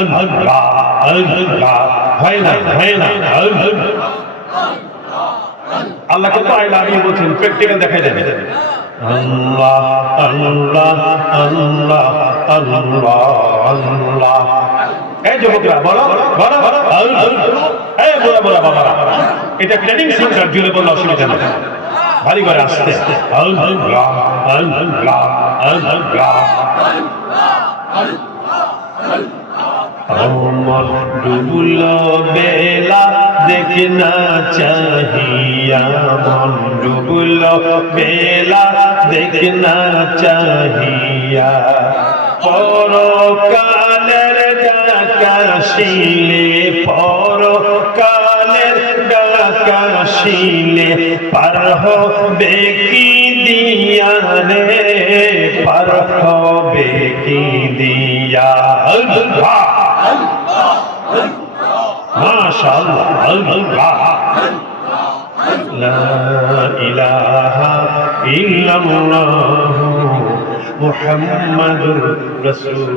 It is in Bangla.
আল্লাহ আল্লাহ হয় না আল্লাহ কত আই লাভ ইউ বলছেন, প্র্যাকটিক্যাল দেখাই দেবে। আল্লাহ আল্লাহ আল্লাহ আল্লাহ আল্লাহ। এই যুবকরা বলো বলো বলো, এই বলো বলো বাবারা, এটা ট্রেনিং সেন্টার, জুড়ে বললে অসুবিধা নেই, ভারী করে আসতে। আল্লাহ আল্লাহ আল্লাহ। আমার ডুবলো বেলা দেখনা চাহিয়া, মন ডুবলো বেলা দেখনা চাহিয়া, পরকালের ডাকাশিলে পরকালের ডাকাশিলে পার হবে কি দিয়া রে, পার হবে কি দিয়া। আল্লাহ মাশাআল্লাহ আল্লাহ লা ইলাহা ইল্লাল্লাহ মুহাম্মাদুর রাসূল।